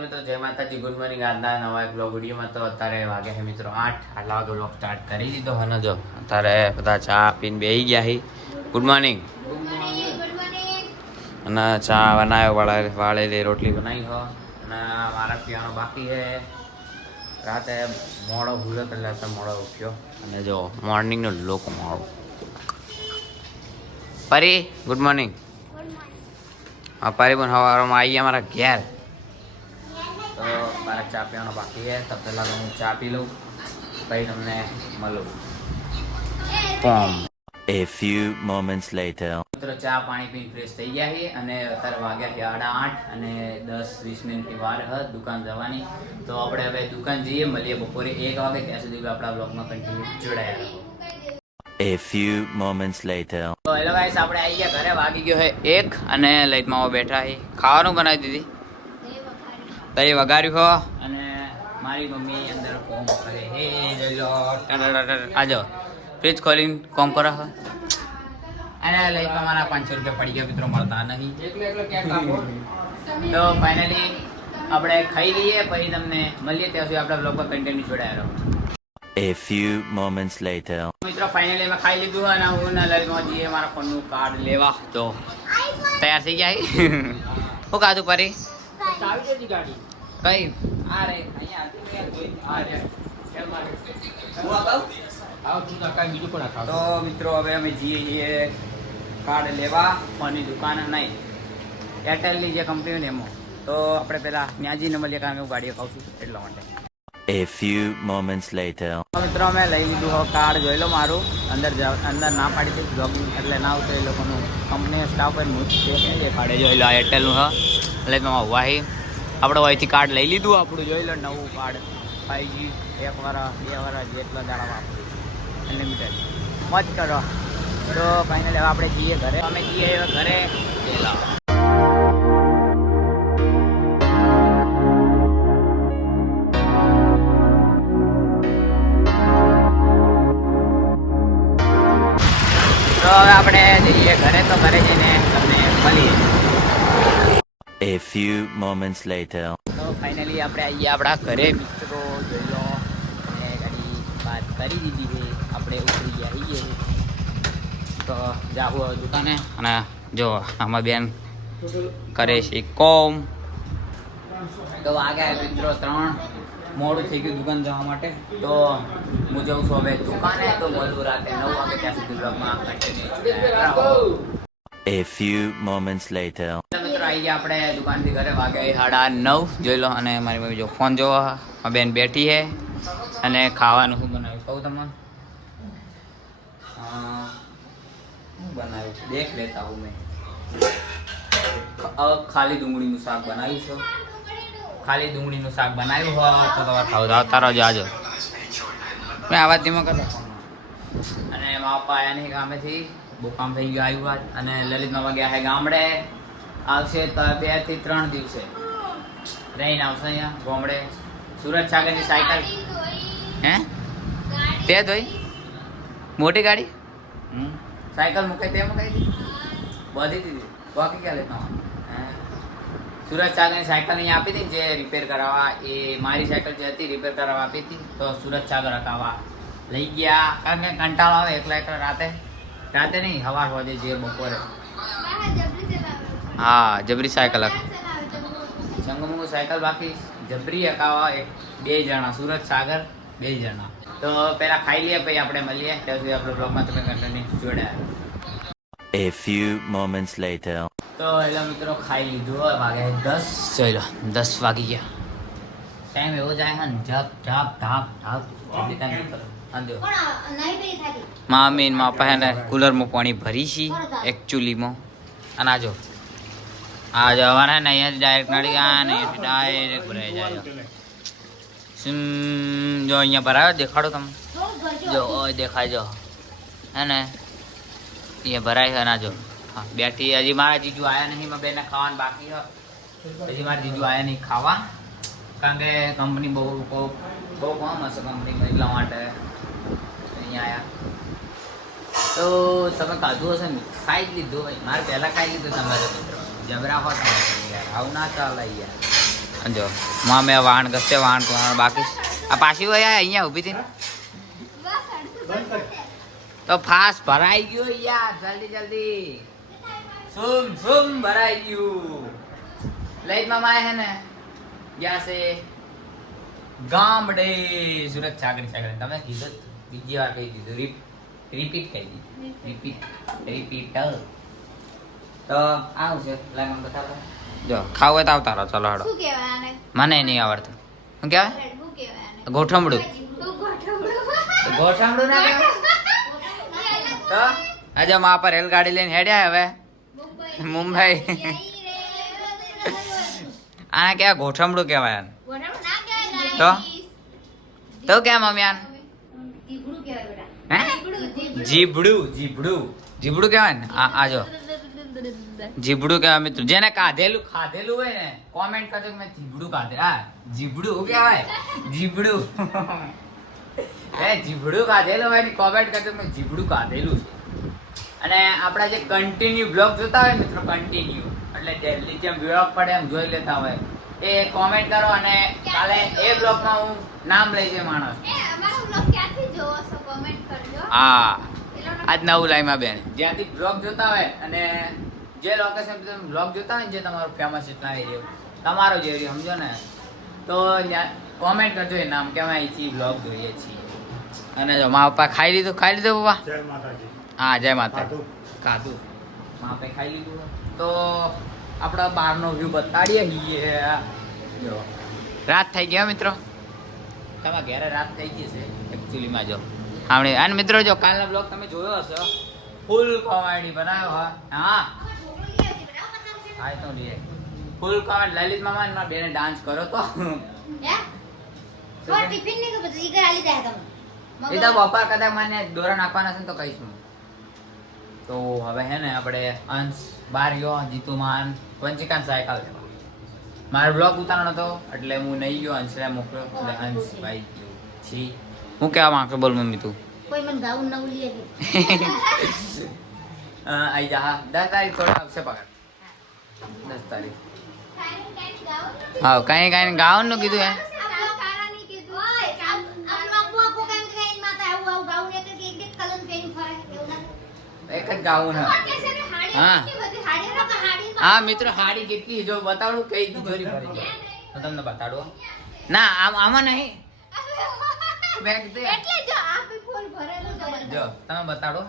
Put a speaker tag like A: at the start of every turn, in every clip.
A: મિત્રો જય માતાજી. ગુડ મોર્નિંગ આજના નવા એક બ્લોગ વિડીયોમાં તો અત્યારે વાગે છે મિત્રો આઠ. આટલા વાગે બ્લોગ સ્ટાર્ટ કરી દીધો. હને જો અત્યારે બધા ચા પીને બેસી ગયા છે. ગુડ મોર્નિંગ અને ચા બનાવ્યો વાળે વાળેલી રોટલી બનાવી હો. અને મારા પીવાનો બાકી છે. રાતે મોડો ભૂલો કરેલા તો મોડો ઉઠ્યો. અને જો મોર્નિંગનો લોક મોડો. પરી ગુડ મોર્નિંગ હા પરી પણ સવારમાં આવી ગયા મારા ઘેર. તો મારે ચા પીવાનો બાકી છે. તો પહેલાં તો હું ચા પી લઉં પછી તમને મળું. પોમ
B: A few moments later.
A: મિત્રો ચા પાણી પીને ફ્રેશ થઈ ગયા છે અને અત્યારે વાગ્યા છે સાડા આઠ અને દસ વીસ મિનિટની વાર હત દુકાન જવાની. તો આપણે હવે દુકાન જઈએ મળીએ બપોરે એક વાગે ત્યાં સુધી આપણા બ્લોગમાં કન્ટિન્યુ જોડાયા રહો.
B: A few moments later.
A: તો હેલો ગાઈસ આપણે આવી ગયા ઘરે વાગી ગયો છે એક અને લાઈટમાં બેઠા છે ખાવાનું બનાવી દીધી. તરી વઘાર્યું હો. અને મારી મમ્મી અંદર કોમ કરે. હે. આજો. ફ્રીજ ખોલીને કોમ કરો હો. અને લાઈટમાં મારા પાંચસો રૂપિયા પડી ગયા મિત્રો મળતા નહીં. તો ફાઇનલી આપણે ખાઈ લઈએ પછી તમને મળીએ ત્યાં સુધી આપણા બ્લોગમાં કન્ટેન્ટ જોડાયા રહો
B: A few moments later.
A: મિત્રો ફાઇનલી મેં ખાઈ લીધું અને હું ને લલમાં જઈએ મારા ફોનનું કાર્ડ લેવા. તો તૈયાર થઈ જાય હું? ખાધું પરી કઈ? આ રે અહીંયા? તો મિત્રો હવે અમે જઈએ છીએ કાર્ડ લેવા ફોનની દુકાન નહીં. એરટેલની જે કંપની હોય ને એમાં. તો આપણે પહેલાં ન્યાજી નંબર લે કારણ કે હું ગાડીઓ ખાઉં છું એટલા માટે.
B: A few moments later.
A: મિત્રો, અમે લઈ લીધું હવે કાર્ડ જોઈ લો મારું. અંદર અંદર ના પાડી દીધું બ્લોગિંગ એટલે ના આવતો એ લોકોનું. કંપની સ્ટાફ હોય હું એ કાર્ડ જોઈ લો આ એરટેલનું હા. એટલે તમે વાહી. આપણે અહીંથી કાર્ડ લઈ લીધું આપણું, જોઈ લો નવું કાર્ડ ફાઈવજી એક વર્ષ બે વાળા જેટલા દાડા વાપરું અનલિમિટેડ મત કરો. તો ફાઇનલ હવે આપણે જઈએ ઘરે. અમે જઈએ ઘરે. હવે આપણે જઈએ ઘરે તો ઘરે જઈને તમને મળીએ.
B: A few moments later.
A: તો ફાઇનલી આપણે આવીએ આપણા ઘરે. મિત્રો જોઈ લો. અને ગાડી વાત કરી દીધી છે. આપણે ઉતરી ગયા છીએ તો જાવું દુકાને. અને જો આમાં બેન કરે છે કોમ. તો આગળ મિત્રો ત્રણ. મોડું થઈ ગયું દુકાન જવા માટે તો હું જાઉં છું હવે દુકાને તો મળું રાતે નવ વાગે ત્યાં સુધી બ્લોગમાં continue
B: A few moments later.
A: મિત્રો આવી ગયા આપણે દુકાનથી ઘરે વાગે સાડા નવ. જોઈ લો અને મારી મમ્મી જો ફોન જોવા આ બેન બેઠી હે અને ખાવાનું શું બનાવ્યું? કહું તમને. શું બનાવ્યું દેખ લેતા હું મેં. ખાલી ડુંગળીનું શાક બનાવ્યું છે. ખાલી ડુંગળીનું શાક બનાવ્યું હોય તો તમારે ખાવ. તો તારો જ આજો. મેં આવા ધીમો કરતો અને મારા પપ્પા આયા નહીં ગામેથી. બહુ કામ થઈ ગયું આવ્યું વાત. અને લલિત મામા ગયા હે ગામડે. આવશે તો બેથી ત્રણ દિવસે. રહીને આવશે અહીંયા ગામડે. સુરત છાગરની સાયકલ. હે? તે ધોઈ મોટી ગાડી? સાયકલ મુકાઈ તે મુકાઈ બધી દીધી બાકી ક્યાં લેતા સુરત સાગરની સાયકલ અહીંયા આપી હતી જે રિપેર કરાવવા, એ મારી સાયકલ જે હતી રિપેર કરાવવા આપી હતી. તો સુરત સાગર રખાવા લઈ ગયા. કારણ કે કંટાળો આવે એકલા એકલા રાતે. રાતે નહીં, સવાર વાજે જે બપોરે. હા, જબરી સાયકલ સંગમંગુ સાયકલ બાકી. જબરી હકાવા એક, બે જણા. સુરત સાગર બે જણા. તો પેલા ખાઈ લઈએ, પછી આપણે મળીએ. ત્યાં સુધી આપણે બ્લોગમાં તમે કન્ટિન્યુ જોડાયા.
B: A few moments later.
A: તો એલા મિત્રો ખાઈ લીધું હવે વાગે દસ. ચલો દસ વાગી ગયા. ટાઈમ એવો જાય હન ને ઝાપ ઝાપ ધાપ ધાપ. જલ્દી ટાઈમ કરો આંધો મામી ને મા પાસે કુલરમાં પાણી ભરી છી એકચ્યુઅલીમાં અને આજો આ જો અમારે ને અહીંયા ડાયરેક્ટ નડી ગયા ને ડાયરેક્ટ ભરાઈ જાય. સિમ જો અહીંયા ભરાયો? દેખાડો તમે. જો ઓય દેખાય જો. હે ને? અહીંયા ભરાય છે ના જો. બેઠી હજી મારા જીજુ આવ્યા નહીં મેં બેને ખાવાનું બાકી હજી મારા જીજુ આવ્યા નહીં ખાવા. કારણ કે કંપની બહુ બહુ બહુ કામ હશે કંપનીમાં એટલા માટે. અહીંયા આયા. તો તમે ખાધું હશે ને? ખાઈ જ લીધું ભાઈ. મારે પહેલાં ખાઈ લીધું તમારે મિત્રો જબરા હોત યાર આવું ના ચાલે યાર. જો માં મેં વાહન ઘસે વાહન વાહન બાકી આ પાછી હોય અહીંયા ઊભી થઈ ને તો ફાસ્ટ ભરાઈ ગયો યાર જલ્દી જલ્દી. સુમ સુમ ભરાઈ ગયું લાઈટમાં મામા હે ને? ગયા છે ગામડે. સુરત છાગરી સાગરી તમે કીધું બીજી વાર કહી દીધું. રિપીટ કહી દીધું. રિપીટ રિપીટ તો આવું છે લાગે બતાવો. જો ખાવ હોય તો આવતા રહો. ચલો હડો મને નહીં આવડતું. શું કહેવાય? ગોઠમડું. ગોઠમડું. ના કહેવાય? તો આજે મા પર રેલગાડી લઈને હેડ્યા હવે. મુંબઈ. આને કહેવાય ગોઠમડું કહેવાય તો? તો કેમ મમ્મી
C: જીભડું. જીભડું, જીભડું.
A: કહેવાય ને? આ આજો જીભડું કહેવાય મિત્રો. જેને કાધેલું ખાધેલું હોય ને કોમેન્ટ કરજો કે મેં જીભડું ખાધે હા જીભડું કહેવાય? જીભડું. એ જીભડું ખાધેલું હોય ને કોમેન્ટ કરજો મેં જીભડું ખાધેલું છે. અને આપણા જે કન્ટિન્યુ બ્લોગ જોતા હોય મિત્રો કન્ટિન્યુ એટલે ડેલી જેમ બ્લોગ પડે એમ જોઈ લેતા હોય એ કોમેન્ટ કરો અને કાલે એ બ્લોગમાં હું નામ લઈ જઈ માણસ.
C: એ, અમારો vlog ક્યાંથી જોવો છો? comment કરજો.
A: હા. આજ નવું લાઈમાં બેન. જ્યાંથી બ્લોગ જોતા હોય અને જે લોકેશન તમે બ્લોગ જોતા હોય ને જે તમારું ફેમસ એટલા એરિયો તમારો જે એરિયો સમજો ને? તો કોમેન્ટ કરજો એ નામ કે અમે અહીંથી બ્લોગ જોઈએ છીએ. અને જો મા પપ્પા ખાઈ લીધું? ખાઈ લીધું પપ્પા?
D: જય માતાજી.
A: હા જય માતા
D: ખાધું.
A: માપે ખાઈ લીધું. તો આપણા બહારનો વ્યૂ બતાડીએ છીએ. જો. રાત થઈ ગયા મિત્રો. તમારા ઘરે રાત થઈ ગઈ છે? એકચ્યુઅલીમાં જો. આપણે અને મિત્રો જો કાલનો બ્લોગ તમે જોયો હશે ફૂલ કોમેડી બનાવ્યો હા. હા. હા એ તો લઈએ ફૂલ કોમેડી લલિત મામા અને મારા બેને ડાન્સ કર્યો તો.
C: હે? તો ટિફિન નહીં કે પછી? ઈ આલી દે તમે.
A: એ તો બપોર કદાચ મને દોરા નાખવાના છે ને તો કહીશ હું. તો હવે હે ને આપણે અંશ બાર ગયો જીતુમાન વંચિકાન સાયકલ લેવા મારો બ્લોગ ઉતારણો હતો એટલે હું નહીં ગયો અંશને મોકલ્યો એટલે અંશ ભાઈ ગયો. છી હું કહેવા માંગતો બોલ મમ્મી તું.
C: કોઈ મને ગાઉન ન લઈ
A: આઈ જા હા. દસ તારીખ થોડા આવશે પગાર. દસ તારીખ. હા કાંઈ કાંઈ ગાવાનું કીધું હે
C: આપણો કારાની કીધું. ઓય, આમ- આમ આખું આખું કેમ કે કાંઈ માથે આવું આવું ગાઉન એક એક એક એક colour પહેરીને ફરે. એવું ના.
A: એક જ ગાવું
C: ને.
A: હા. હા મિત્રો હાડી કેટલી? જો બતાડું કઈ તિજોરી ભરી છે હું તમને બતાડું ના આમ આમાં નહીં. મેં કીધું
C: જો
A: તમે બતાડો.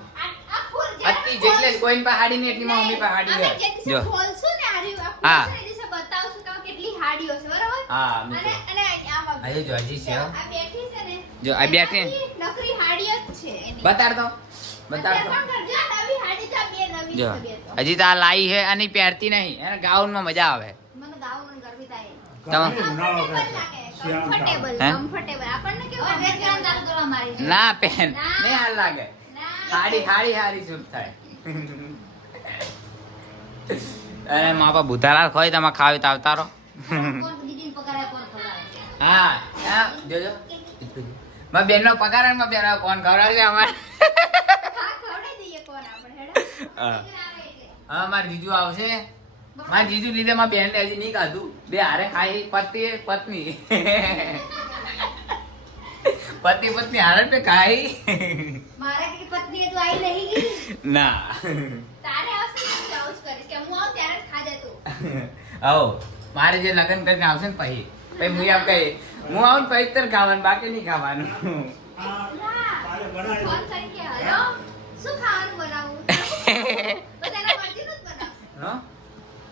A: આટલી જેટલે કોઈન કોઈની હાડી નહીં એટલી માં મમ્મી પાસે હાડી છે.
C: જો હાડી,
A: હા. હા મિત્રો. જો હજી છે હો.
C: આ બેઠી છે ને.
A: જો આ બેઠી.
C: નકરી- નકરી જ છે
A: બતાડ દો બતાડ દો જો. હજી તો આ લાઈ છે અને પહેરતી નહીં. એને ગાઉનમાં મજા આવે. ના પહેન
C: ના.
A: નહીં હાલ લાગે. હારી હારી હારી શું થાય. અરે માપા ભૂતાલાલ ખોય તમે ખાવી તો આવતારો.
C: કોણ દીદીને પગાર આપે, કોણ ખવડાવે?
A: હા હા જોજો. બેન બેનનો પગાર બેન કોણ ખવડાવશે અમારે
C: હા, ખવડાવી દઈએ કોણ આપણે, હેડો.
A: હા.
C: માર
A: હા મારા જીજુ આવશે. માર જીજુ લીધે મારા બેન હજી નહીં ખાધું. બે હારે ખાઈ પતિ પત્ની. પતિ પત્ની હારે પે ખાઈ.
C: મારા કે પત્ની તો આઈ નહીં ગઈ.
A: ના.
C: તારે આવશે આવું જ કરીશ કે હું આવ ત્યારે ખા ખાજે તું.
A: આવો. મારે જે લગન કરીને આવશે ને પછી. પછી હું એમ કહી હું આવું પછી જ ખાવાનું બાકી નહીં ખાવાનું
D: આ
C: ના.
D: કાલે બનાવ્યું.
C: ફોન કરીને કે, "હલો, શું ખાવાનું બનાવું?" બધાના મરજીનું જ બનાવું.
A: હો?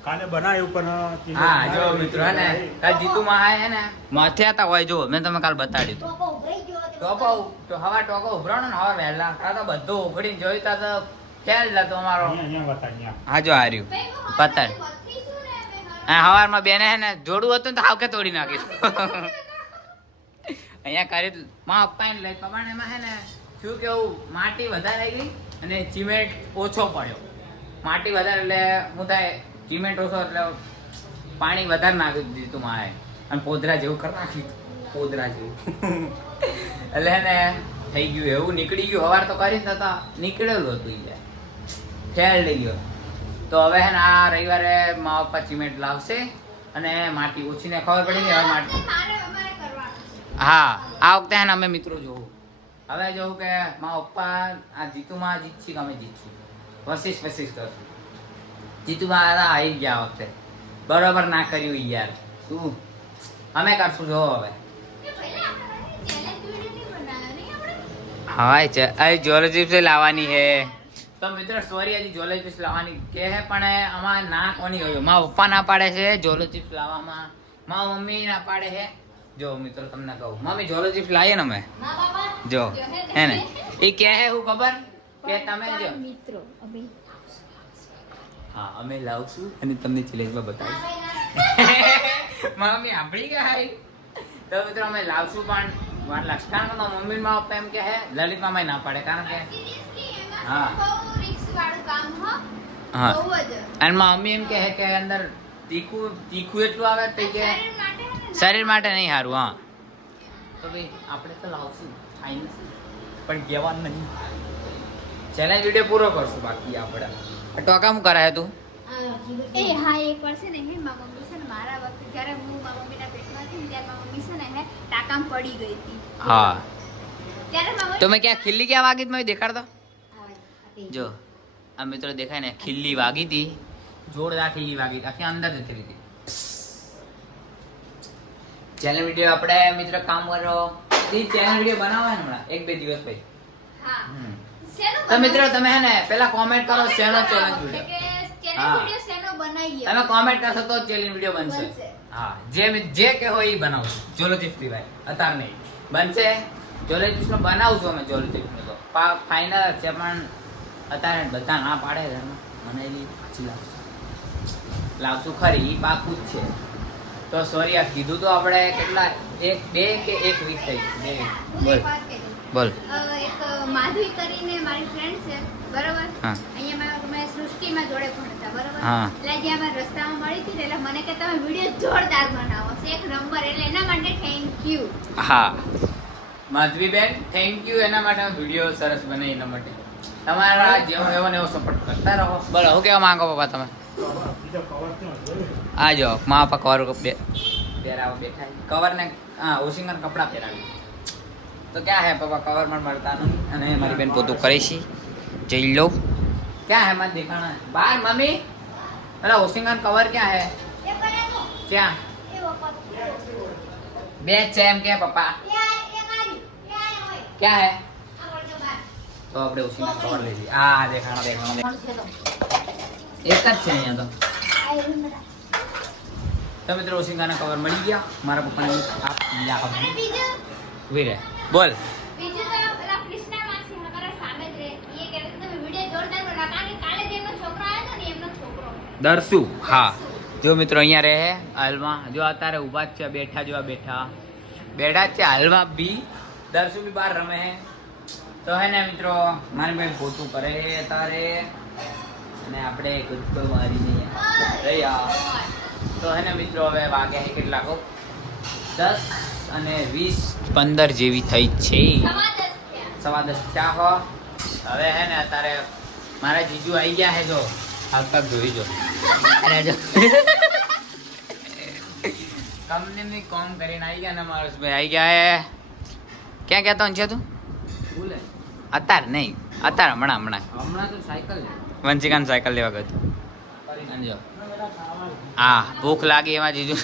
D: કાલે બનાવ્યું પણ
A: હા જો મિત્રો હે ને કાલ જીતુ માં હે ને માથે હતા હોય જો મેં તમે કાલ
C: ટોપો ઉભરાઈ
A: ટોકો તો હવા ટોકો ઉભરાણો ને હવા વહેલા. તો બધું ઉઘડીને જોયું તા તો ખ્યાલ હતો અમારો. હા જો હાર્યું.
C: ભાઈ, હું
A: હવારમાં બેને હે ને જોડું હતું ને તો હાવકે તોડી નાખીશું. અહીંયા કરી મા પપ્પા ને લઈ પપ્પા ને એમાં હે ને શું કેવું માટી વધારે ગઈ અને સિમેન્ટ ઓછો પડ્યો. માટી વધારે એટલે હું થાય સિમેન્ટ ઓછો એટલે પાણી વધારે નાખી દીધું મારે અને પોદરા જેવું કરી નાખી પોદરા જેવું. એટલે એને થઈ ગયું એવું. નીકળી ગયું. હવાર તો કરી જ નતા. નીકળેલું હતું એ ફેલ લઈ ગયો. તો હવે હે ને આ રવિવારે મા પપ્પા સિમેન્ટ લાવશે અને માટી ઓછીને ખબર પડી ને હવે માટી હા આ વખતે હે ને અમે મિત્રો જોવું. હવે જોવું કે મારા પપ્પા આ જીતુમાં જીતશી કે અમે જીતશું? વસીસ વસીસ કરશું જીતુમાં મારા આવી ગયા આ વખતે. બરોબર ના કર્યું યાર. શું? અમે કરશું જો હવે.
C: એ પહેલા આપણે ચેલેન્જ વિડિયો નહીં બનાવ્યો નહીં આપણે?
A: હા છે આ જોલો ચિપ્સ લાવવાની હે. તો મિત્રો સોરી આજે જોલે ચિપ્સ લાવવાની કે હે પણ આમાં ના કોની હોય? મારા પપ્પા ના પાડે છે જોલો ચિપ્સ લાવવામાં. મારા મમ્મી ના પાડે છે. જો મિત્રો તમને કહું. મમ્મી જોલો ચિપ્સ લાવીએ ને અમે?
C: ના
A: જો હે ને? એ કે હે હું ખબર? કે તમે જો.
C: મિત્રો
A: હા અમે લાવશું અને તમને ચેલેન્જમાં બતાવીશું. મમ્મી આપણી ગયા તો મિત્રો અમે લાવશું પણ વાર લાગશે કારણ કે મમ્મી મારા પપ્પા એમ કે હે લલિત મામા ના પાડે કારણ કે હા.
C: હો.
A: હા. અને મમ્મી એમ કહે કે અંદર તીખું તીખું એટલું આવે તો કે
C: શરીર માટે
A: નહીં સારું હા. તો ભાઈ આપણે તો લાવશું ફાઇન પણ કહેવાનું નહીં. ચેલેન્જ વીડિયો પૂરો કરશું બાકી આપણે. ટોકા શું કરાય તું?
C: એ હા એક વાર છે ને હે મા મમ્મી છે ને મારા વખતે જ્યારે હું મારા મમ્મીના પેટમાં હતી ત્યારે મા મમ્મી છે ને હે ટાકામ પડી ગઈ હતી.
A: હા.
C: ત્યારે મા
A: તો મેં ક્યાં ખીલ્લી ક્યાં વાગી તમે મેં દેખાડતો? જો આ મિત્રો દેખાય ને ખીલ્લી વાગી હતી જોરદાર ખીલ્લી વાગી હતી આખી અંદર જતી હતી. ચેનલ વીડિયો આપણે મિત્રો કામ કરો. એ ચેનલ વીડિયો બનાવવા હમણાં એક બે દિવસ પછી.
C: હા
A: તો મિત્રો તમે હે ને પેલા કોમેન્ટ કરો શેનો ચેલેન્જ વીડિયો? તમે કોમેન્ટ કરશો તો ચેલેન્જ વીડિયો બનશે. હા જે જે કે હોય એ બનાવશું જોલો ચિપ્સ ભાઈ અત્યારે નહીં. બનશે? જોલો ચિપ્સ નો બનાવશું અમે જોલો ચિપ્સ નો તો. ફાઇનલ છે પણ અત્યારે બધા ના પાડે છે મને એની પાછી લાવશું લાવશું ખરી એ પાકું જ છે. તો સોરી આ કીધું તો આપણે કેટલા એક બે કે એક વીક થઈ બે બોલ. બોલ.
C: એક માધવી કરીને મારી ફ્રેન્ડ છે બરોબર? અહીંયા મેં સૃષ્ટિમાં જોડે ભણતા બરોબર?
A: હા.
C: એટલે જ્યાં અમે રસ્તામાં મળી હતી એટલે મને કે તમે વીડિયો જોરદાર બનાવો. છો એક નંબર એટલે એના માટે થેન્ક યુ
A: હા. માધવીબેન થેન્ક યુ એના માટે વીડિયો સરસ બને એના માટે. તમારા જેવો એવો ને એવો સપોર્ટ કરતા રહો. બોલો હું કેવા માંગો પપ્પા તમે? આ જો મા પપ્પા કવર બે. પહેરાવો બેઠા કવર ને હા ઓશિંગર કપડાં પહેરાવી. તો ક્યાં હે પપ્પા કવરમાં મળતા નહીં અને મારી બેન પોતું કરે છે જઈ લો ક્યાં હે મને દેખાણા બાર મમ્મી અલા ઓશિંગર કવર ક્યાં હે ક્યાં બે છે એમ કે પપ્પા
C: મારી
A: ક્યાં હે. તો આપણે ઓશિંગર કવર લઈ લઈએ આ દેખાણા દેખાણા એક જ છે અહીંયા તો
C: આ એ રૂમ
A: તો મિત્રો ઓશિંગાના કવર મળી ગયા મારા પપ્પાને આ બીજા હવે રહે બોલ. દરસુ હા. જો મિત્રો અહીંયા રહે હાલમાં. જો અત્યારે ઊભા જ છે બેઠા જોવા બેઠા. બેઠા જ છે હાલમાં બી. દરસુ બી બહાર રમે હે. તો હે ને મિત્રો મારી ભાઈ પોતું કરે હે તારે અને આપણે ગુજકો મારી નહીં રહ્યા તો હે ને મિત્રો હવે વાગ્યા છે કેટલા કહો દસ અને વીસ પંદર જેવી થઈ છે.
C: સવા દસ થયા
A: હો. હવે હે ને અત્યારે મારા જીજુ આવી ગયા હે જો. હાથ પગ ધોઈ જો. અરે જો. કંપની કોમ કરીને આવી ગયા ને મારો ભાઈ આવી ગયા હે. ક્યાં કહેતો છે તું? ભૂલે અત્યારે નહીં અત્યારે હમણાં હમણાં. હમણાં તો સાયકલ વંશિકાન સાયકલ લેવા ગયો. હા ભૂખ લાગી એમાં જીજુ.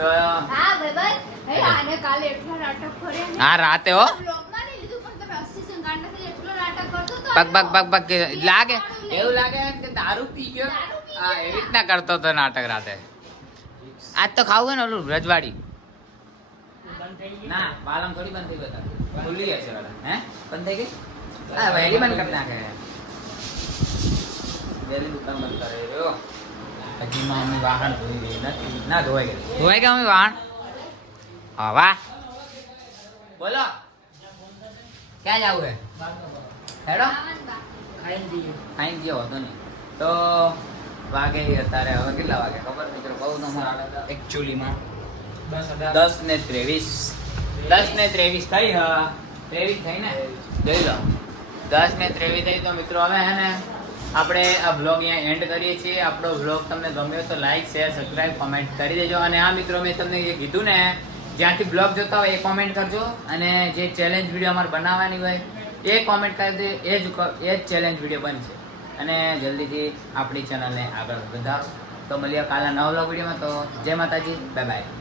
A: તો
C: હા ભાઈબંધ હે. આને કાલે એટલો નાટક કર્યો
A: હા રાતે હો.
C: બ્લોગમાં નહીં લીધું પણ તમે અસ્સી સંગાંડા થી એટલો નાટક કરતો હતો
A: પગ પગ પગ પગ લાગે. એવું લાગે કે દારૂ પી ગયો. હા એવી રીતના કરતો હતો નાટક રાતે. આજ તો ખાવું ને ઓલું રજવાડી. ના પાલમ થોડી બંધ થઈ બતા ખુલ્લી ગયા છે હે? બંધ થઈ ગઈ? હા વહેલી બંધ કરી નાખે. વહેલી દુકાન બંધ કરે. રહ્યો હજી માં અમે વાહન ધોઈ ગઈ નથી ના ધોવાઈ ગઈ ધોવાઈ ગયા અમે વાહન હા વાહ બોલો ક્યાં જવું હે હેડો
C: આવાજ બા.
A: ખાઈ ગયો હતો ને તો વાગે અત્યારે હવે કેટલા વાગે ખબર મિત્રો બહુ નંબર આવે એકચ્યુઅલીમાં દસ ને ત્રેવીસ દસ ને ત્રેવીસ થઈ હા ત્રેવીસ થઈ ને જોઈ લો દસ ને ત્રેવીસ થઈ તો મિત્રો હવે હે ને આપણે આ બ્લોગ અહીંયા એન્ડ કરીએ છીએ. આપણો બ્લોગ તમને ગમ્યો તો લાઈક શેર સબસ્ક્રાઈબ કોમેન્ટ કરી દેજો. અને આ મિત્રો, મેં તમને જે કીધું ને, જ્યાંથી બ્લોગ જોતા હોય એ કોમેન્ટ કરજો. અને જે ચેલેન્જ વીડિયો અમારે બનાવવાની હોય, એ કોમેન્ટ કરી દે. એ જ એ જ ચેલેન્જ વીડિયો બનશે. અને જલ્દીથી આપણી ચેનલને આગળ વધારો. તો મળીએ કાલના નવા બ્લોગ વિડીયોમાં તો જય માતાજી. Bye bye